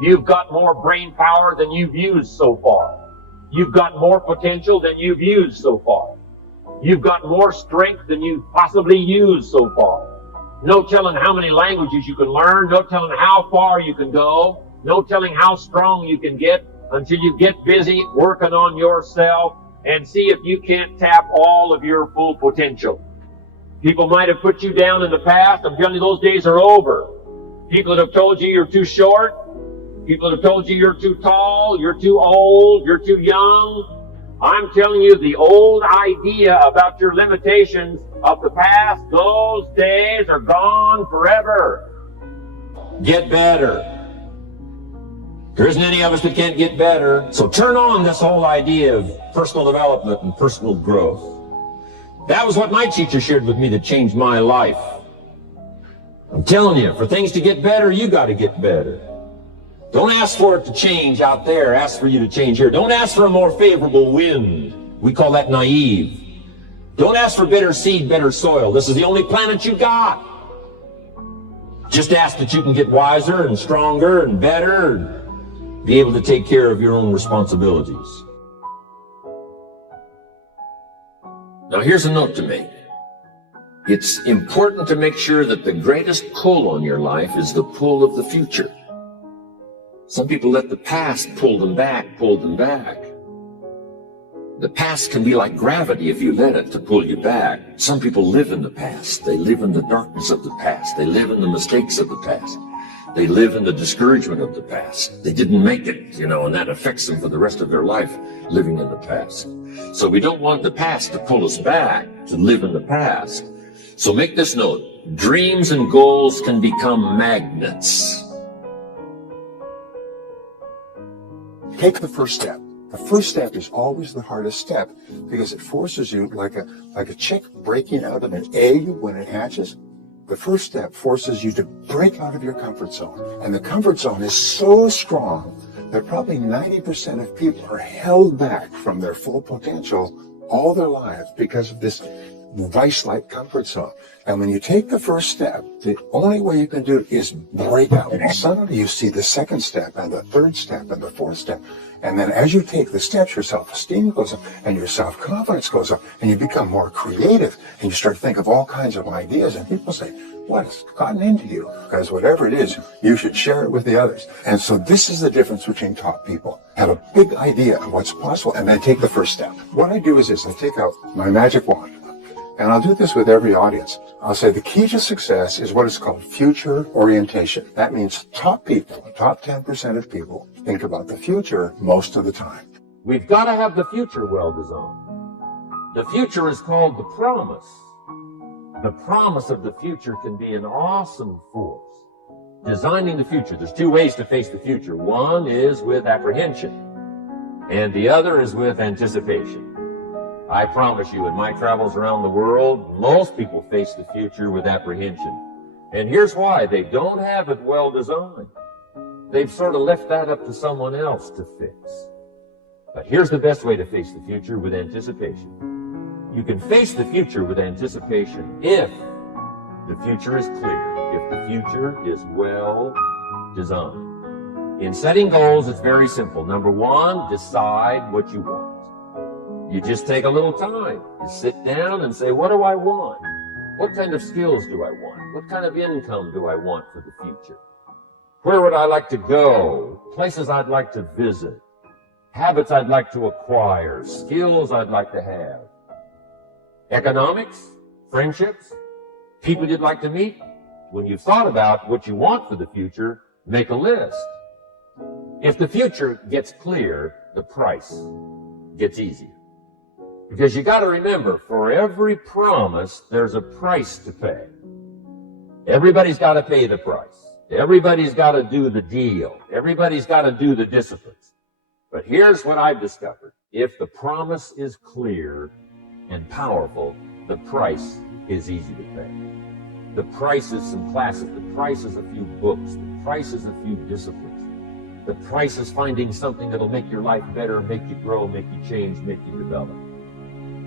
You've got more brain power than you've used so far. You've got more potential than you've used so far. You've got more strength than you've possibly used so far. No telling how many languages you can learn. No telling how far you can go. No telling how strong you can get until you get busy working on yourself and see if you can't tap all of your full potential. People might have put you down in the past. I'm telling you, those days are over. People that have told you you're too short. People that have told you you're too tall, you're too old, you're too young. I'm telling you, the old idea about your limitations of the past, those days are gone forever. Get better. There isn't any of us that can't get better. So turn on this whole idea of personal development and personal growth. That was what my teacher shared with me that changed my life. I'm telling you, for things to get better, you got to get better. Don't ask for it to change out there. Ask for you to change here. Don't ask for a more favorable wind. We call that naive. Don't ask for better seed, better soil. This is the only planet you got. Just ask that you can get wiser and stronger and better and be able to take care of your own responsibilities. Now here's a note to make. It's important to make sure that the greatest pull on your life is the pull of the future. Some people let the past pull them back. The past can be like gravity if you let it to pull you back. Some people live in the past. They live in the darkness of the past. They live in the mistakes of the past. They live in the discouragement of the past. They didn't make it, and that affects them for the rest of their life, living in the past. So we don't want the past to pull us back, to live in the past. So make this note. Dreams and goals can become magnets. Take the first step. The first step is always the hardest step because it forces you, like a chick breaking out of an egg when it hatches. The first step forces you to break out of your comfort zone. And the comfort zone is so strong that probably 90% of people are held back from their full potential all their lives because of this vice-like comfort zone. And when you take the first step, the only way you can do it is break out. And suddenly you see the second step and the third step and the fourth step. And then as you take the steps, your self-esteem goes up and your self-confidence goes up and you become more creative and you start to think of all kinds of ideas. And people say, what's gotten into you? Because whatever it is, you should share it with the others. And so this is the difference between top people. Have a big idea of what's possible and then take the first step. What I do is this, I take out my magic wand. And I'll do this with every audience. I'll say the key to success is what is called future orientation. That means top people, top 10% of people, think about the future most of the time. We've got to have the future well designed. The future is called the promise. The promise of the future can be an awesome force. Designing the future, there's two ways to face the future. One is with apprehension, and the other is with anticipation. I promise you, in my travels around the world, most people face the future with apprehension. And here's why. They don't have it well designed. They've sort of left that up to someone else to fix. But here's the best way to face the future, with anticipation. You can face the future with anticipation if the future is clear, if the future is well designed. In setting goals, it's very simple. Number one, decide what you want. You just take a little time. You sit down and say, what do I want? What kind of skills do I want? What kind of income do I want for the future? Where would I like to go? Places I'd like to visit. Habits I'd like to acquire. Skills I'd like to have. Economics? Friendships? People you'd like to meet? When you've thought about what you want for the future, make a list. If the future gets clear, the price gets easier. Because you got to remember, for every promise, there's a price to pay. Everybody's got to pay the price. Everybody's got to do the deal. Everybody's got to do the disciplines. But here's what I've discovered. If the promise is clear and powerful, the price is easy to pay. The price is some classes. The price is a few books. The price is a few disciplines. The price is finding something that'll make your life better, make you grow, make you change, make you develop.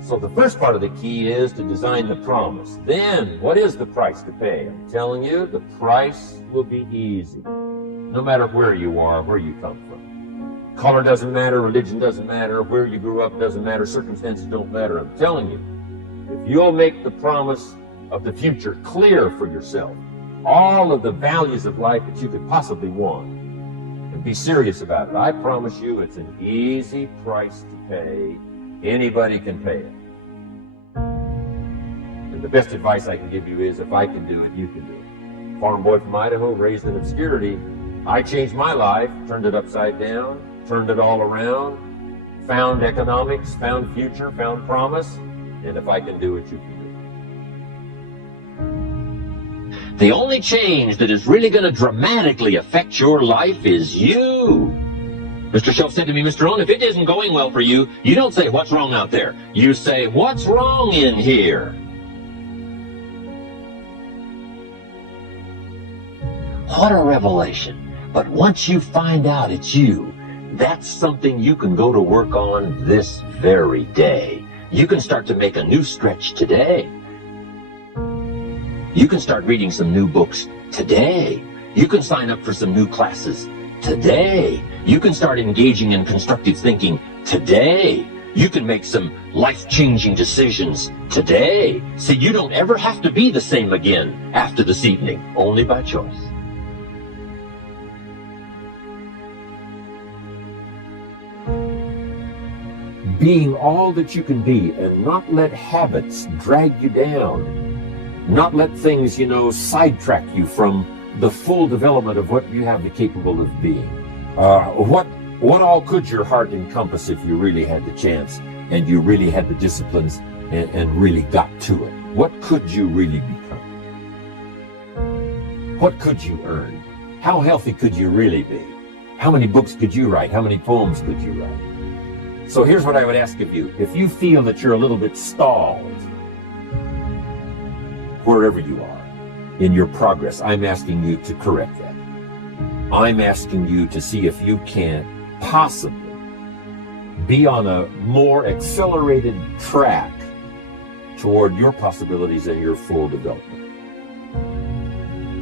So the first part of the key is to design the promise. Then, what is the price to pay? I'm telling you, the price will be easy. no matter where you are, where you come from. Color doesn't matter, religion doesn't matter, where you grew up doesn't matter, circumstances don't matter. I'm telling you, if you'll make the promise of the future clear for yourself, all of the values of life that you could possibly want, and be serious about it, I promise you it's an easy price to pay. Anybody can pay it. And the best advice I can give you is, if I can do it, you can do it. Farm boy from Idaho, raised in obscurity, I changed my life, turned it upside down, turned it all around, found economics, found future, found promise, and if I can do it, you can do it. The only change that is really going to dramatically affect your life is you. Mr. Shelf said to me, Mr. Rohn, if it isn't going well for you, you don't say, what's wrong out there? You say, what's wrong in here? What a revelation. But once you find out it's you, that's something you can go to work on this very day. You can start to make a new stretch today. You can start reading some new books today. You can sign up for some new classes today. You can start engaging in constructive thinking today. You can make some life-changing decisions today. See, you don't ever have to be the same again after this evening, only by choice. Being all that you can be, and not let habits drag you down. Not let things, sidetrack you from the full development of what you have the capable of being. What all could your heart encompass if you really had the chance and you really had the disciplines and really got to it? What could you really become? What could you earn? How healthy could you really be? How many books could you write? How many poems could you write? So here's what I would ask of you. If you feel that you're a little bit stalled, wherever you are in your progress, I'm asking you to correct that. I'm asking you to see if you can possibly be on a more accelerated track toward your possibilities and your full development.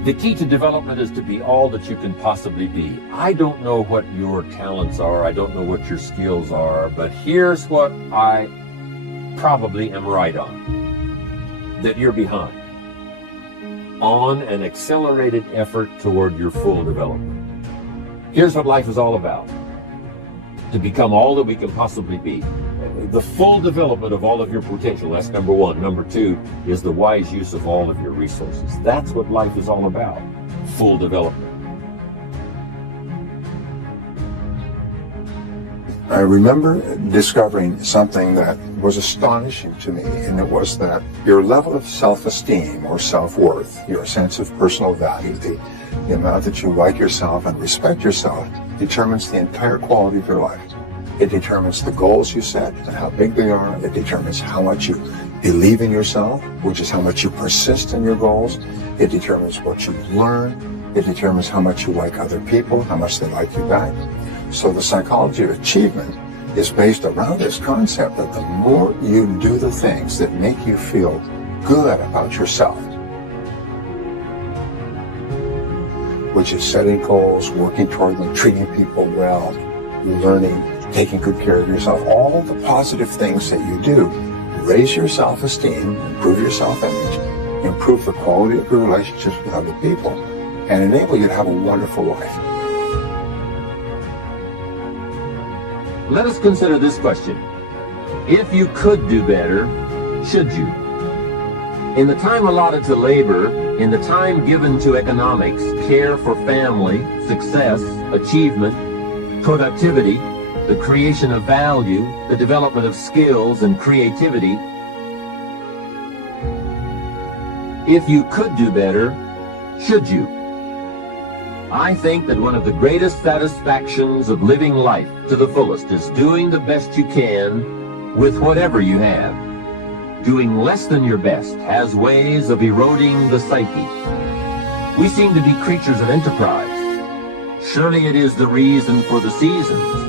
The key to development is to be all that you can possibly be. I don't know what your talents are. I don't know what your skills are, but here's what I probably am right on, that you're behind on an accelerated effort toward your full development. Here's what life is all about: to become all that we can possibly be. The full development of all of your potential, that's number one. Number two is the wise use of all of your resources. That's what life is all about, full development. I remember discovering something that was astonishing to me, and it was that your level of self-esteem or self-worth, your sense of personal value, the amount that you like yourself and respect yourself, determines the entire quality of your life. It determines the goals you set and how big they are. It determines how much you believe in yourself, which is how much you persist in your goals. It determines what you learn. It determines how much you like other people, how much they like you back. So the psychology of achievement is based around this concept that the more you do the things that make you feel good about yourself, which is setting goals, working toward them, treating people well, learning, taking good care of yourself, all the positive things that you do raise your self-esteem, improve your self-image, improve the quality of your relationships with other people, and enable you to have a wonderful life. Let us consider this question. If you could do better, should you? In the time allotted to labor, in the time given to economics, care for family, success, achievement, productivity, the creation of value, the development of skills and creativity, if you could do better, should you? I think that one of the greatest satisfactions of living life to the fullest is doing the best you can with whatever you have. Doing less than your best has ways of eroding the psyche. We seem to be creatures of enterprise. Surely it is the reason for the seasons.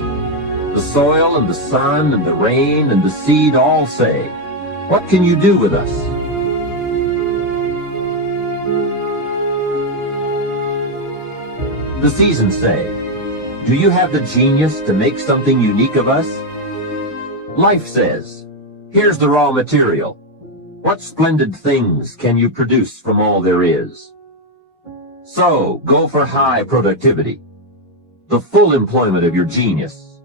The soil and the sun and the rain and the seed all say, "What can you do with us?" The seasons say, do you have the genius to make something unique of us? Life says, here's the raw material. What splendid things can you produce from all there is? So, go for high productivity, the full employment of your genius,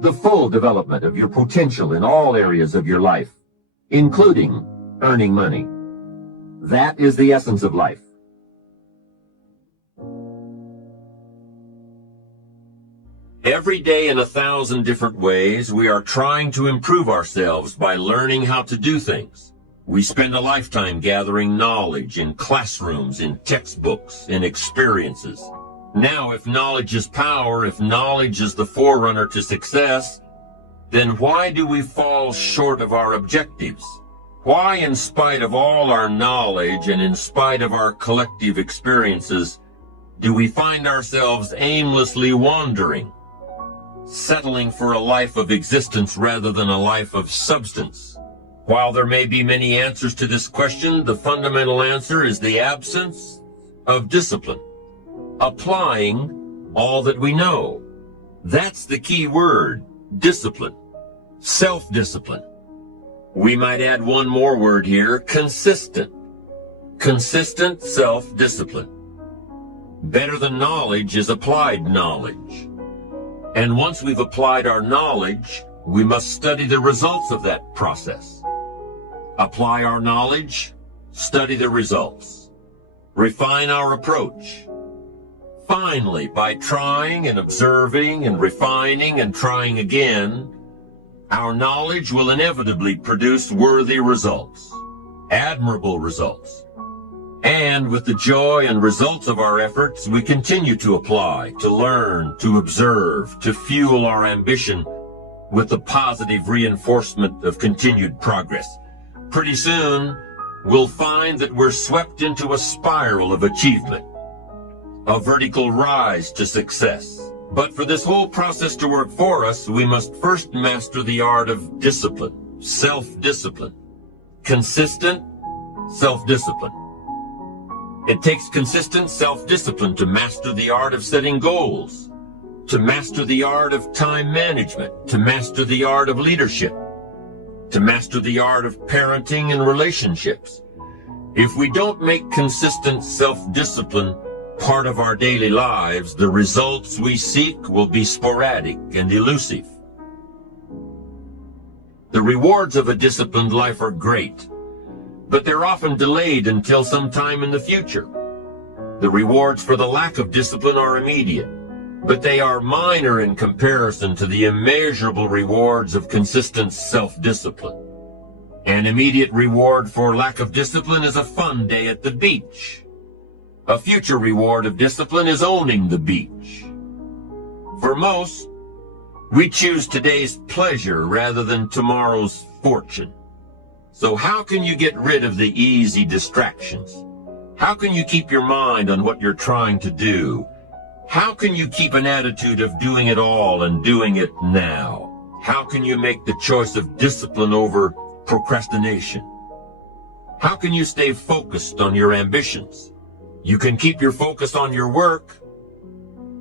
the full development of your potential in all areas of your life, including earning money. That is the essence of life. Every day in 1,000 different ways, we are trying to improve ourselves by learning how to do things. We spend a lifetime gathering knowledge in classrooms, in textbooks, in experiences. Now, if knowledge is power, if knowledge is the forerunner to success, then why do we fall short of our objectives? Why, in spite of all our knowledge and in spite of our collective experiences, do we find ourselves aimlessly wandering, settling for a life of existence rather than a life of substance? While there may be many answers to this question, the fundamental answer is the absence of discipline. Applying all that we know. That's the key word, discipline. Self-discipline. We might add one more word here, consistent. Consistent self-discipline. Better than knowledge is applied knowledge. And once we've applied our knowledge, we must study the results of that process. Apply our knowledge, study the results. Refine our approach. Finally, by trying and observing and refining and trying again, our knowledge will inevitably produce worthy results, admirable results. And with the joy and results of our efforts, we continue to apply, to learn, to observe, to fuel our ambition with the positive reinforcement of continued progress. Pretty soon, we'll find that we're swept into a spiral of achievement, a vertical rise to success. But for this whole process to work for us, we must first master the art of discipline, self-discipline, consistent self-discipline. It takes consistent self-discipline to master the art of setting goals, to master the art of time management, to master the art of leadership, to master the art of parenting and relationships. If we don't make consistent self-discipline part of our daily lives, the results we seek will be sporadic and elusive. The rewards of a disciplined life are great, but they're often delayed until some time in the future. The rewards for the lack of discipline are immediate, but they are minor in comparison to the immeasurable rewards of consistent self-discipline. An immediate reward for lack of discipline is a fun day at the beach. A future reward of discipline is owning the beach. For most, we choose today's pleasure rather than tomorrow's fortune. So how can you get rid of the easy distractions? How can you keep your mind on what you're trying to do? How can you keep an attitude of doing it all and doing it now? How can you make the choice of discipline over procrastination? How can you stay focused on your ambitions? You can keep your focus on your work.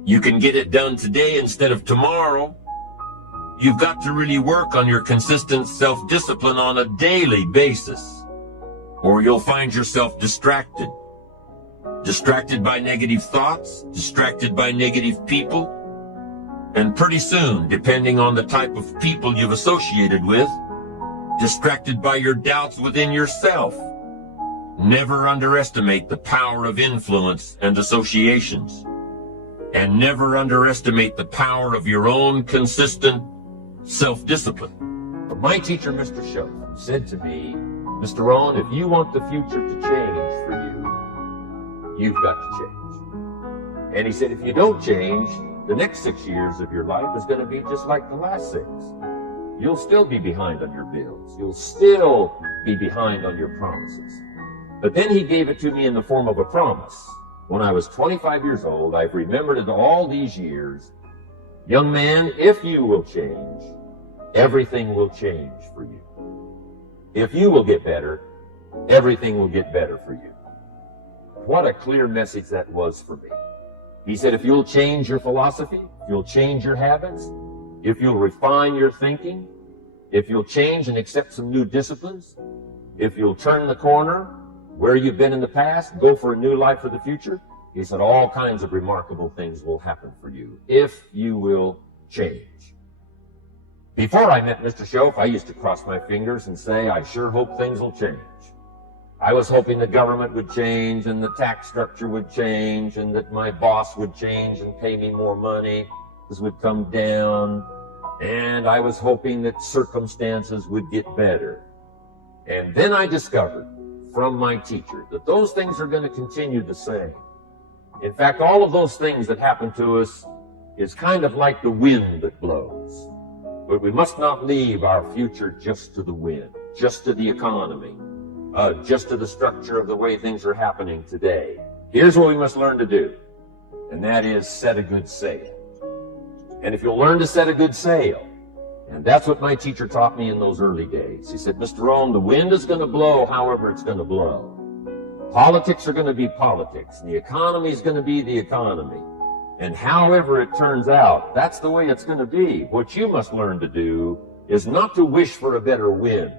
You can get it done today instead of tomorrow. You've got to really work on your consistent self-discipline on a daily basis, or you'll find yourself distracted. Distracted by negative thoughts, distracted by negative people, and pretty soon, depending on the type of people you've associated with, distracted by your doubts within yourself. Never underestimate the power of influence and associations, and never underestimate the power of your own consistent self-discipline. My teacher, Mr. Show, said to me, Mr. Rohn, if you want the future to change for you, you've got to change. And he said, if you don't change, the next 6 years of your life is going to be just like the last 6. You'll still be behind on your bills. You'll still be behind on your promises. But then he gave it to me in the form of a promise. When I was 25 years old, I've remembered it all these years. Young man, if you will change, everything will change for you. If you will get better, everything will get better for you. What a clear message that was for me. He said, if you'll change your philosophy, if you'll change your habits, if you'll refine your thinking, if you'll change and accept some new disciplines, if you'll turn the corner where you've been in the past, go for a new life for the future, he said all kinds of remarkable things will happen for you if you will change. Before I met Mr. Shoaff, I used to cross my fingers and say, I sure hope things will change. I was hoping the government would change and the tax structure would change and that my boss would change and pay me more money. This would come down. And I was hoping that circumstances would get better. And then I discovered from my teacher that those things are going to continue the same. In fact, all of those things that happen to us is kind of like the wind that blows. But we must not leave our future just to the wind, just to the economy, just to the structure of the way things are happening today. Here's what we must learn to do, and that is set a good sail. And if you'll learn to set a good sail, and that's what my teacher taught me in those early days. He said, Mr. Rohn, the wind is going to blow however it's going to blow. Politics are going to be politics, and the economy is going to be the economy. And however it turns out, that's the way it's going to be. What you must learn to do is not to wish for a better wind.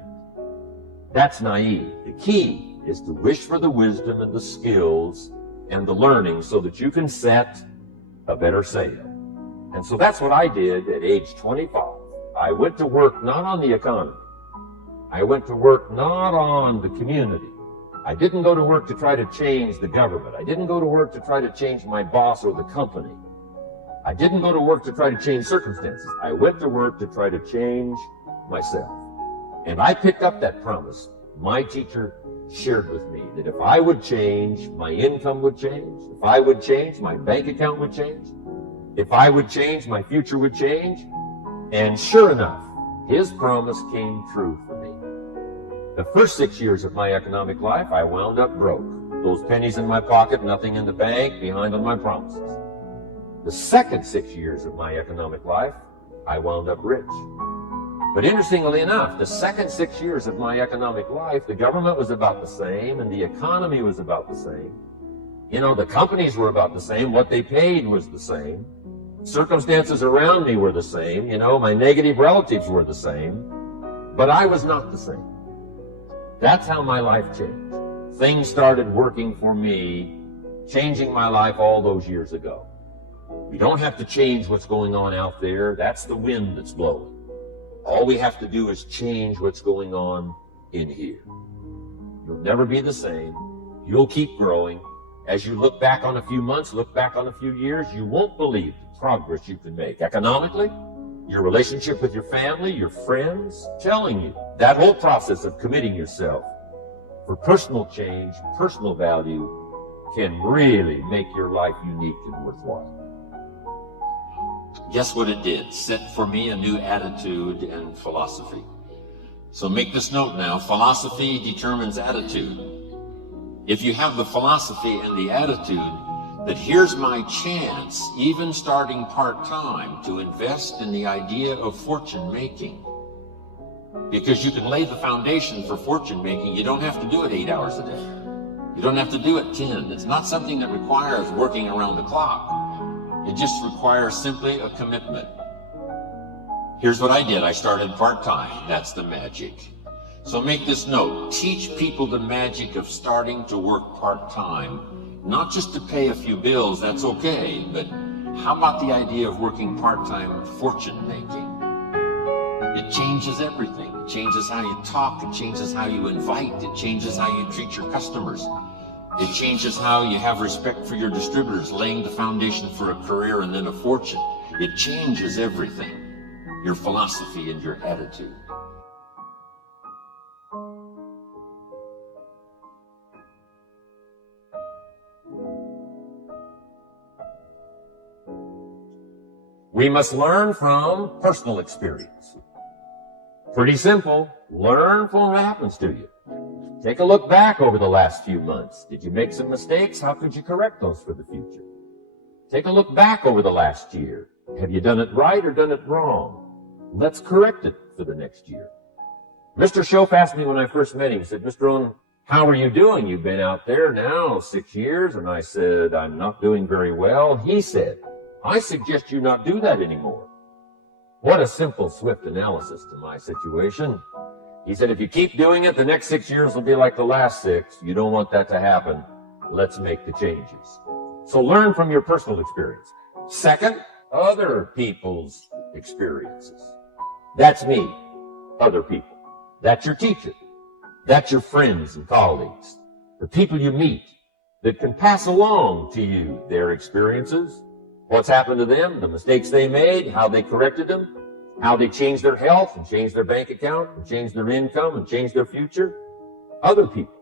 That's naive. The key is to wish for the wisdom and the skills and the learning so that you can set a better sail. And so that's what I did at age 25. I went to work not on the economy. I went to work not on the community. I didn't go to work to try to change the government. I didn't go to work to try to change my boss or the company. I didn't go to work to try to change circumstances. I went to work to try to change myself. And I picked up that promise. My teacher shared with me that if I would change, my income would change. If I would change, my bank account would change. If I would change, my future would change. And sure enough, his promise came true for me. The first 6 years of my economic life, I wound up broke. Those pennies in my pocket, nothing in the bank, behind on my promises. The second 6 years of my economic life, I wound up rich. But interestingly enough, the second 6 years of my economic life, the government was about the same and the economy was about the same. You know, the companies were about the same. What they paid was the same. Circumstances around me were the same. You know, my negative relatives were the same. But I was not the same. That's how my life changed. Things started working for me, changing my life all those years ago. We don't have to change what's going on out there. That's the wind that's blowing. All we have to do is change what's going on in here. You'll never be the same. You'll keep growing. As you look back on a few months, look back on a few years, you won't believe the progress you can make. Economically, your relationship with your family, your friends, telling you that whole process of committing yourself for personal change, personal value, can really make your life unique and worthwhile. Guess what it did? Set for me a new attitude and philosophy. So make this note now. Philosophy determines attitude. If you have the philosophy and the attitude that here's my chance, even starting part-time, to invest in the idea of fortune making. Because you can lay the foundation for fortune making. You don't have to do it 8 hours a day. You don't have to do it 10. It's not something that requires working around the clock. It just requires simply a commitment. Here's what I did. I started part-time. That's the magic. So make this note. Teach people the magic of starting to work part-time. Not just to pay a few bills, that's okay, but how about the idea of working part-time fortune making? It changes everything. It changes how you talk, it changes how you invite, it changes how you treat your customers. It changes how you have respect for your distributors, laying the foundation for a career and then a fortune. It changes everything, your philosophy and your attitude. We must learn from personal experience. Pretty simple. Learn from what happens to you. Take a look back over the last few months. Did you make some mistakes? How could you correct those for the future? Take a look back over the last year. Have you done it right or done it wrong? Let's correct it for the next year. Mr. Shoaff asked me when I first met him, he said, Mr. Rohn, how are you doing? You've been out there now 6 years. And I said, I'm not doing very well. He said, I suggest you not do that anymore. What a simple, swift analysis to my situation. He said, if you keep doing it, the next 6 years will be like the last 6. You don't want that to happen. Let's make the changes. So learn from your personal experience. Second, other people's experiences. That's me, other people. That's your teacher. That's your friends and colleagues, the people you meet that can pass along to you their experiences, what's happened to them, the mistakes they made, how they corrected them, how they changed their health and changed their bank account and changed their income and changed their future. Other people.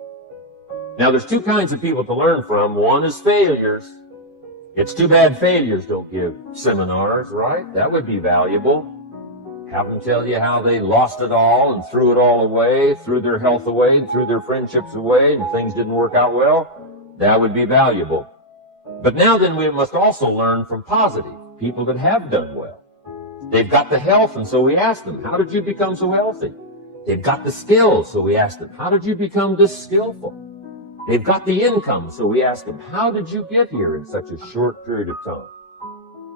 Now, there's two kinds of people to learn from. One is failures. It's too bad failures don't give seminars, right? That would be valuable. Have them tell you how they lost it all and threw it all away, threw their health away, and threw their friendships away, and things didn't work out well. That would be valuable. But now then, we must also learn from positive people that have done well. They've got the health, and so we ask them, how did you become so healthy? They've got the skills, so we ask them, how did you become this skillful? They've got the income, so we ask them, how did you get here in such a short period of time?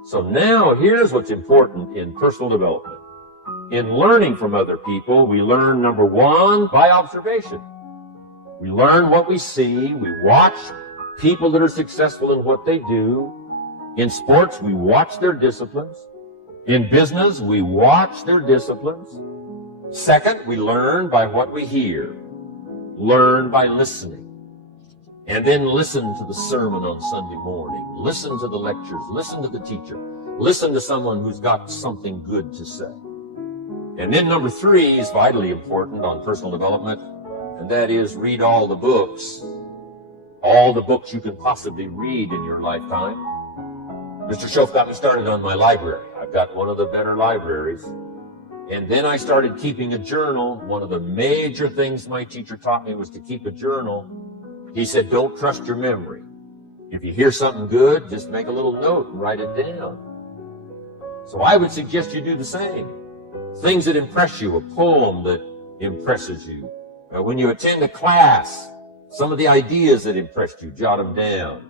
So now, here's what's important in personal development. In learning from other people, we learn, number one, by observation. We learn what we see. We watch people that are successful in what they do. In sports, we watch their disciplines. In business, we watch their disciplines. Second, we learn by what we hear. Learn by listening. And then listen to the sermon on Sunday morning. Listen to the lectures. Listen to the teacher. Listen to someone who's got something good to say. And then number three is vitally important on personal development, and that is read all the books you can possibly read in your lifetime. Mr. Schoaf got me started on my library. I've got one of the better libraries. And then I started keeping a journal. One of the major things my teacher taught me was to keep a journal. He said, don't trust your memory. If you hear something good, just make a little note and write it down. So I would suggest you do the same. Things that impress you, a poem that impresses you. When you attend a class, some of the ideas that impressed you, jot them down.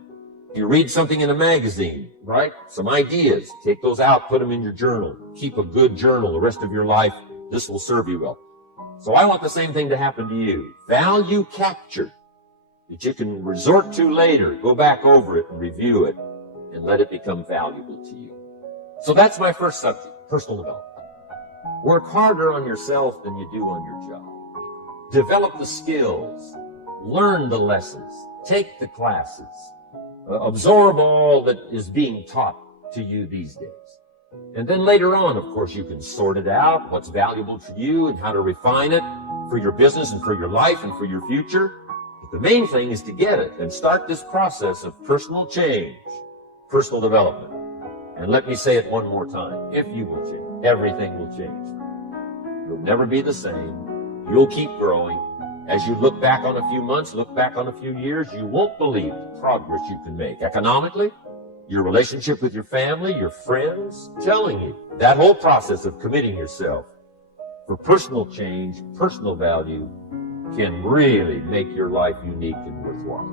You read something in a magazine, right? Some ideas, take those out, put them in your journal. Keep a good journal the rest of your life. This will serve you well. So I want the same thing to happen to you. Value captured that you can resort to later. Go back over it and review it and let it become valuable to you. So that's my first subject, personal development. Work harder on yourself than you do on your job. Develop the skills. Learn the lessons. Take the classes. Absorb all that is being taught to you these days. And then later on, of course, you can sort it out, what's valuable to you and how to refine it for your business and for your life and for your future. But the main thing is to get it and start this process of personal change, personal development. And let me say it one more time. If you will change, everything will change. You'll never be the same. You'll keep growing. As you look back on a few months, look back on a few years, you won't believe the progress you can make. Economically, your relationship with your family, your friends, telling you that whole process of committing yourself for personal change, personal value, can really make your life unique and worthwhile.